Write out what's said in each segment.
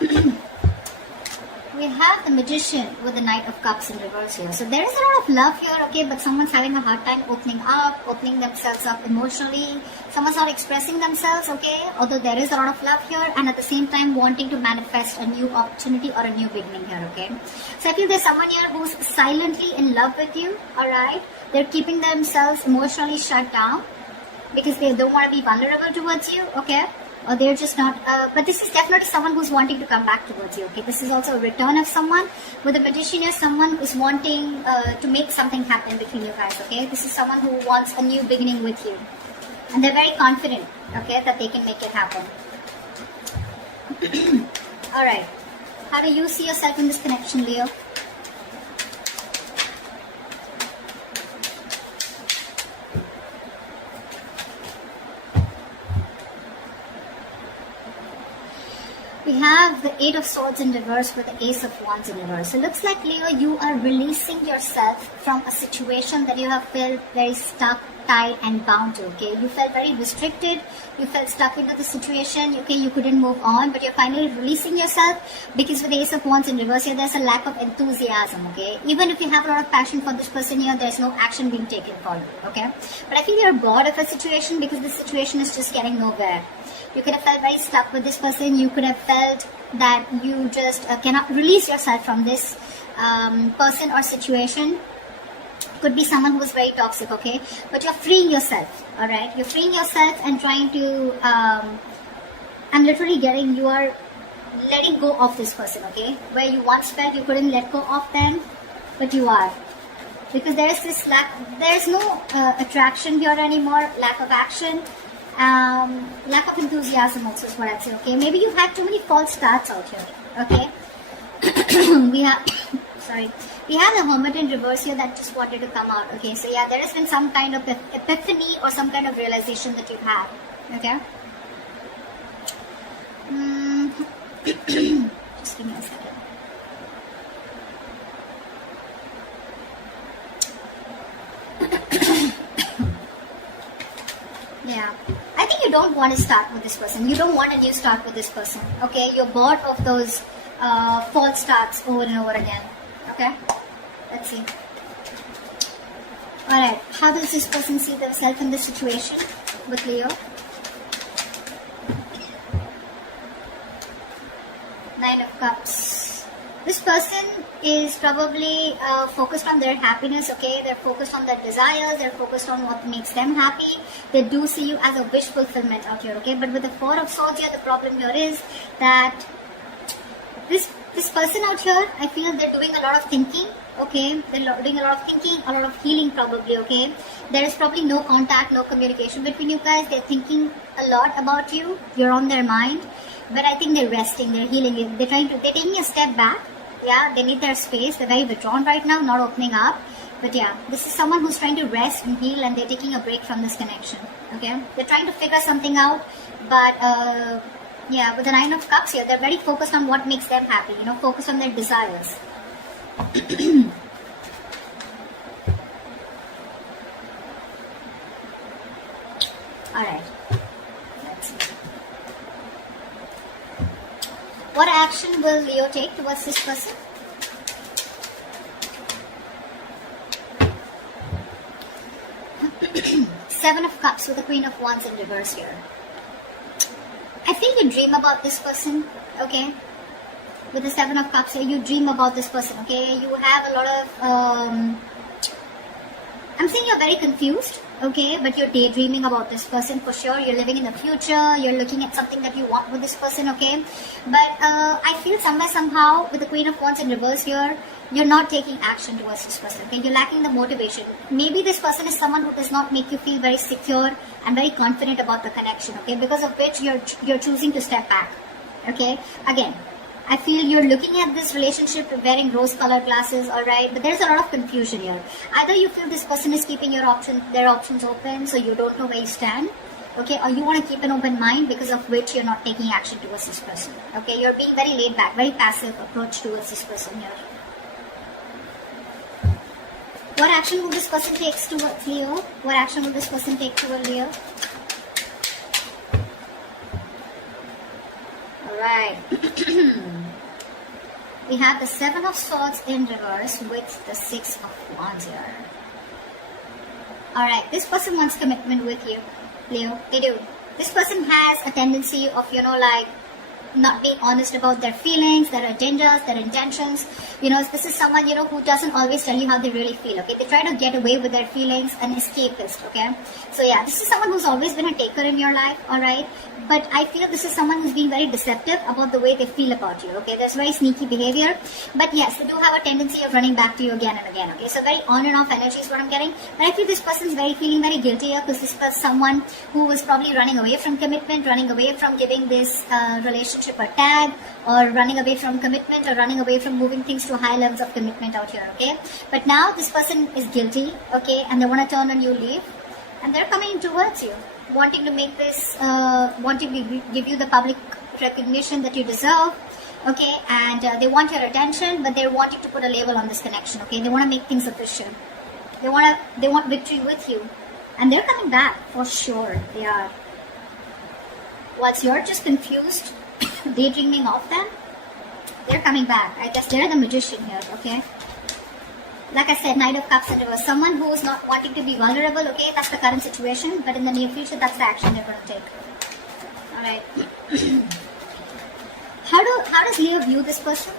We have the Magician with the Knight of Cups in reverse here. So there is a lot of love here, okay, but someone's having a hard time opening themselves up emotionally. Someone's not expressing themselves, okay, although there is a lot of love here, and at the same time wanting to manifest a new opportunity or a new beginning here, okay. So I feel there's someone here who's silently in love with you, alright. They're keeping themselves emotionally shut down because they don't want to be vulnerable towards you, okay. Or they're just not, but this is definitely someone who's wanting to come back towards you, okay. This is also a return of someone. With the Magician here, someone who's wanting to make something happen between you guys, okay. This is someone who wants a new beginning with you. And they're very confident, okay, that they can make it happen. Alright. How do you see yourself in this connection, Leo? We have the Eight of Swords in reverse with the Ace of Wands in reverse. So it looks like, Leo, you are releasing yourself from a situation that you have felt very stuck, tied and bound to, okay? You felt very restricted, you felt stuck into the situation, okay? You couldn't move on, but you're finally releasing yourself because with the Ace of Wands in reverse here, there's a lack of enthusiasm, okay? Even if you have a lot of passion for this person here, there's no action being taken for you, okay? But I feel you're bored of a situation because the situation is just getting nowhere. You could have felt very stuck with this person. You could have felt that you just cannot release yourself from this person or situation. Could be someone who is very toxic, okay? But you're freeing yourself, alright? You're freeing yourself and trying to, I'm literally getting, you are letting go of this person, okay? Where you once felt you couldn't let go of them, but you are. Because there is this there's no attraction here anymore, lack of action. Lack of enthusiasm also is what I'd say, okay? Maybe you had too many false starts out here, okay? we have the Hermit in reverse here that just wanted to come out, okay? So yeah, there has been some kind of epiphany or some kind of realization that you've had, okay? Just give me a second. Yeah. I think you don't want to start with this person. You don't want a new start with this person. Okay? You're bored of those false starts over and over again. Okay? Let's see. Alright. How does this person see themselves in this situation with Leo? Nine of Cups. This person is probably focused on their happiness, okay? They're focused on their desires, they're focused on what makes them happy. They do see you as a wish fulfillment out here, okay? But with the Four of Swords here, the problem here is that this person out here, I feel they're doing a lot of thinking, okay? They're doing a lot of thinking, a lot of healing probably, okay? There is probably no contact, no communication between you guys. They're thinking a lot about you. You're on their mind. But I think they're resting, they're healing, they're taking a step back. Yeah, they need their space. They're very withdrawn right now, not opening up. But yeah, this is someone who's trying to rest and heal, and they're taking a break from this connection. Okay, they're trying to figure something out. But yeah, with the Nine of Cups here, they're very focused on what makes them happy. You know, focused on their desires. All right. What action will Leo take towards this person? Seven of Cups with the Queen of Wands in reverse here. I think you dream about this person, okay? With the Seven of Cups here, you dream about this person, okay? You have a lot of, I'm saying you're very confused, okay? But you're daydreaming about this person for sure. You're living in the future. You're looking at something that you want with this person, okay? But I feel somehow, with the Queen of Wands in reverse here, you're not taking action towards this person, okay? You're lacking the motivation. Maybe this person is someone who does not make you feel very secure and very confident about the connection, okay? Because of which you're choosing to step back, okay? Again, I feel you're looking at this relationship wearing rose-colored glasses, alright? But there's a lot of confusion here. Either you feel this person is keeping their options open, so you don't know where you stand, okay? Or you want to keep an open mind, because of which you're not taking action towards this person, okay? You're being very laid back, very passive approach towards this person here. What action will this person take towards Leo? What action will this person take towards Leo? Alright. We have the Seven of Swords in reverse with the Six of Wands here. Alright, this person wants commitment with you, Leo. They do. This person has a tendency of, like, not being honest about their feelings, their agendas, their intentions. This is someone, who doesn't always tell you how they really feel, okay? They try to get away with their feelings, an escapist, okay? So yeah, this is someone who's always been a taker in your life, alright? But I feel this is someone who's being very deceptive about the way they feel about you, okay? There's very sneaky behavior. But yes, they do have a tendency of running back to you again and again, okay? So very on and off energy is what I'm getting. But I feel this person's feeling very guilty here, because this was someone who was probably running away from commitment, running away from giving this relationship a tag, or running away from commitment, or running away from moving things to high levels of commitment out here, okay? But now this person is guilty, okay? And they want to turn on you, leave. And they're coming towards you, wanting to make this, wanting to give you the public recognition that you deserve, okay? And they want your attention, but they're wanting to put a label on this connection, okay? They want to make things official. They want victory with you. And they're coming back, for sure, they are. Whilst you're just confused, daydreaming of them, they're coming back. I guess they're the magician here, okay? Like I said, Knight of Cups in reverse. Someone who is not wanting to be vulnerable, okay? That's the current situation. But in the near future, that's the action they're going to take. Alright. How does Leo view this person?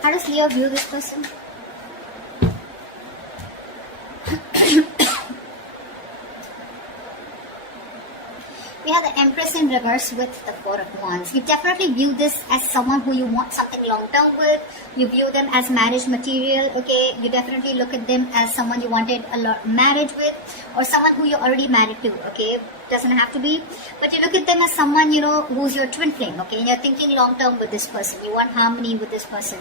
How does Leo view this person? We have the Empress in reverse with the Four of Wands. You definitely view this as someone who you want something long-term with. You view them as marriage material, okay? You definitely look at them as someone you wanted a marriage with, or someone who you're already married to, okay? Doesn't have to be. But you look at them as someone, who's your twin flame, okay? And you're thinking long-term with this person. You want harmony with this person.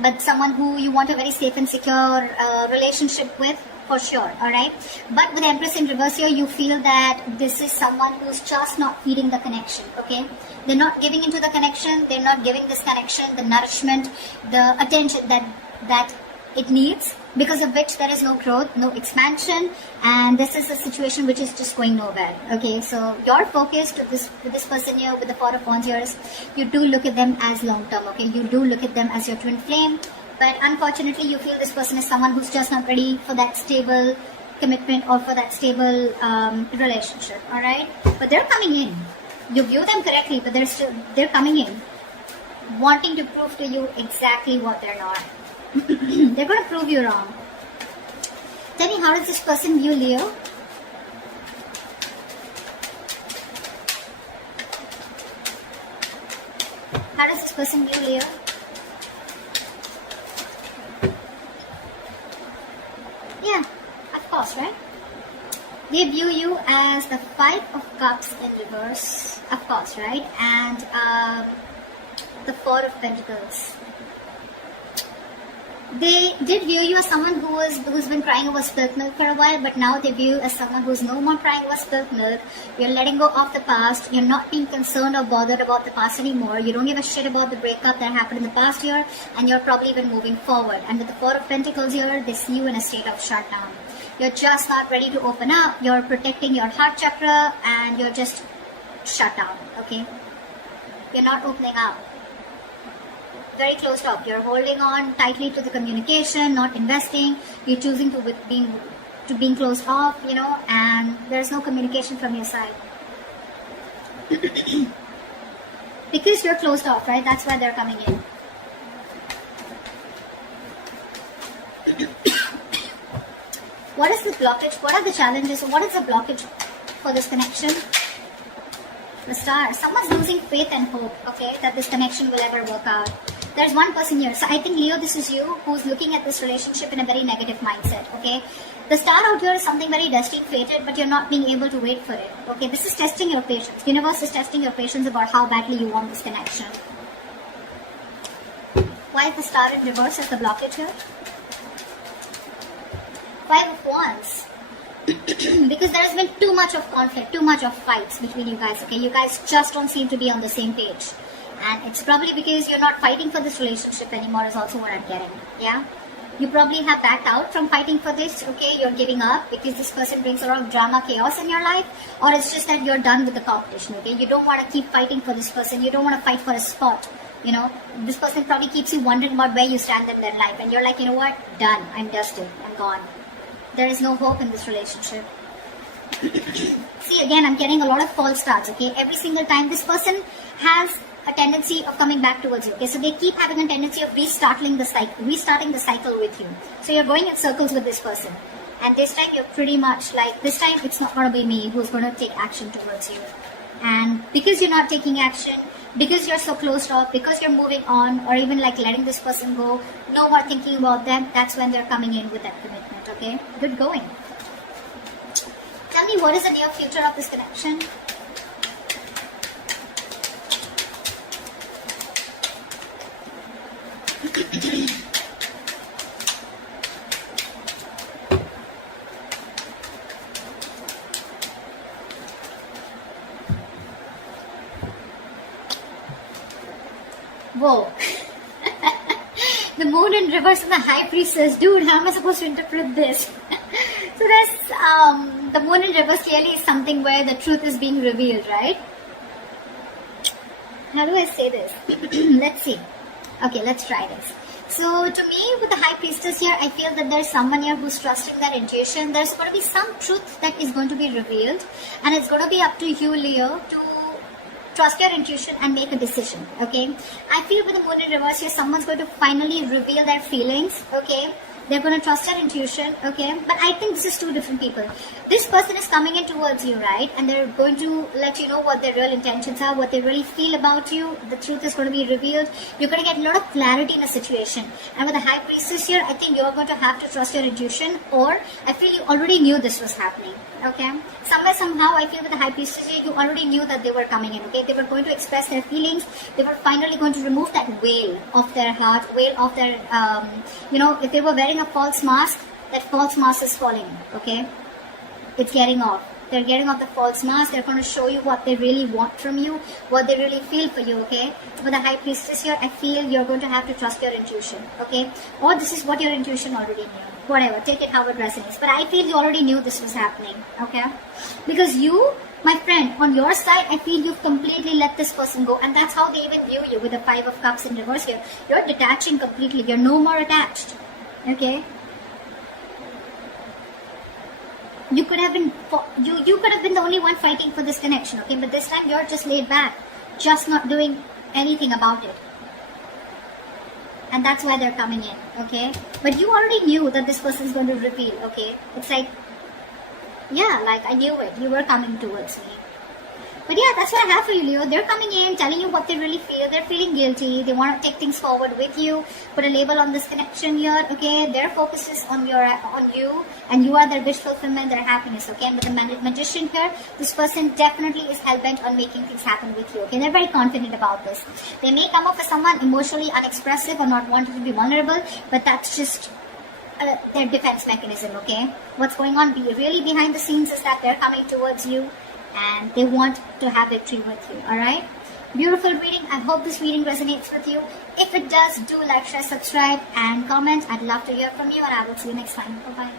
But someone who you want a very safe and secure relationship with, for sure, alright? But with Empress in reverse here, you feel that this is someone who's just not feeding the connection, okay? They're not giving into the connection, they're not giving this connection the nourishment, the attention that it needs, because of which there is no growth, no expansion, and this is a situation which is just going nowhere, okay? So your focus to this person here with the Four of Wands here is, you do look at them as long-term, okay? You do look at them as your twin flame. But unfortunately, you feel this person is someone who's just not ready for that stable commitment or for that stable relationship, alright? But they're coming in. You view them correctly, but they're coming in, wanting to prove to you exactly what they're not. They're going to prove you wrong. Tell me, how does this person view Leo? How does this person view Leo? Yeah, of course, right? They view you as the Five of Cups in reverse, of course, right? And the Four of Pentacles. They did view you as someone who's been crying over spilt milk for a while, but now they view you as someone who's no more crying over spilt milk. You're letting go of the past. You're not being concerned or bothered about the past anymore. You don't give a shit about the breakup that happened in the past year, and you're probably even moving forward. And with the Four of Pentacles here, they see you in a state of shutdown. You're just not ready to open up. You're protecting your heart chakra, and you're just shut down, okay? You're not opening up. Very closed off. You're holding on tightly to the communication, not investing. You're choosing to being closed off, and there's no communication from your side. Because you're closed off, right? That's why they're coming in. What is the blockage? What are the challenges? What is the blockage for this connection? The Star. Someone's losing faith and hope, okay, that this connection will ever work out. There's one person here. So I think, Leo, this is you who's looking at this relationship in a very negative mindset, okay? The Star out here is something very destined, fated, but you're not being able to wait for it, okay? This is testing your patience. Universe is testing your patience about how badly you want this connection. Why is the Star in reverse as the blockage here? Five of Wands. Because there's been too much of conflict, too much of fights between you guys, okay? You guys just don't seem to be on the same page. And it's probably because you're not fighting for this relationship anymore is also what I'm getting. Yeah. You probably have backed out from fighting for this, okay? You're giving up because this person brings a lot of drama, chaos in your life, or it's just that you're done with the competition, okay? You don't want to keep fighting for this person. You don't want to fight for a spot, you know? This person probably keeps you wondering about where you stand in their life, and you're like, you know what? Done. I'm dusted. I'm gone. There is no hope in this relationship. See, again, I'm getting a lot of false starts, okay? Every single time this person has a tendency of coming back towards you, okay? So they keep having a tendency of restarting the cycle with you. So you're going in circles with this person. And this time you're pretty much like, this time it's not going to be me who's going to take action towards you. And because you're not taking action, because you're so closed off, because you're moving on, or even like letting this person go, no more thinking about them, that's when they're coming in with that commitment, okay? Good going. Tell me, what is the near future of this connection? Whoa. The moon in reverse and the high priestess. Dude, how am I supposed to interpret this? So that's, the moon in reverse clearly is something where the truth is being revealed, right? How do I say this? Let's see. Okay, let's try this. So to me, with the high priestess here, I feel that there's someone here who's trusting their intuition. There's going to be some truth that is going to be revealed, and it's going to be up to you, Leo, to trust your intuition and make a decision, okay? I feel with the moon in reverse here, someone's going to finally reveal their feelings, okay? They're going to trust their intuition, okay? But I think this is two different people. This person is coming in towards you, right? And they're going to let you know what their real intentions are, what they really feel about you. The truth is going to be revealed. You're going to get a lot of clarity in a situation. And with the high priestess here, I think you're going to have to trust your intuition, or I feel you already knew this was happening, okay? Somewhere, somehow, I feel with the high priestess here, you already knew that they were coming in, okay? They were going to express their feelings. They were finally going to remove that veil of their heart, veil of their, if they were wearing a false mask, that false mask is falling, okay? It's getting off. They're getting off the false mask. They're going to show you what they really want from you, what they really feel for you, okay? So for the high priestess here, I feel you're going to have to trust your intuition, okay? Or this is what your intuition already knew. Whatever, take it how it resonates. But I feel you already knew this was happening, okay? Because you, my friend, on your side, I feel you've completely let this person go. And that's how they even view you with the 5 of Cups in reverse here. You're detaching completely. You're no more attached, okay? You could have been you could have been the only one fighting for this connection, okay? But this time you're just laid back, just not doing anything about it. And that's why they're coming in, okay? But you already knew that this person is going to reveal, okay? It's like, yeah, like I knew it. You were coming towards me. But yeah, that's what I have for you, Leo. They're coming in, telling you what they really feel. They're feeling guilty. They want to take things forward with you. Put a label on this connection here, okay? Their focus is on you, and you are their wish fulfillment, their happiness, okay? And with the magician here, this person definitely is hell-bent on making things happen with you, okay? They're very confident about this. They may come off as someone emotionally unexpressive or not wanting to be vulnerable, but that's just their defense mechanism, okay? What's going on really behind the scenes is that they're coming towards you, and they want to have victory with you, alright? Beautiful reading. I hope this reading resonates with you. If it does, do like, share, subscribe, and comment. I'd love to hear from you, and I will see you next time. Bye-bye.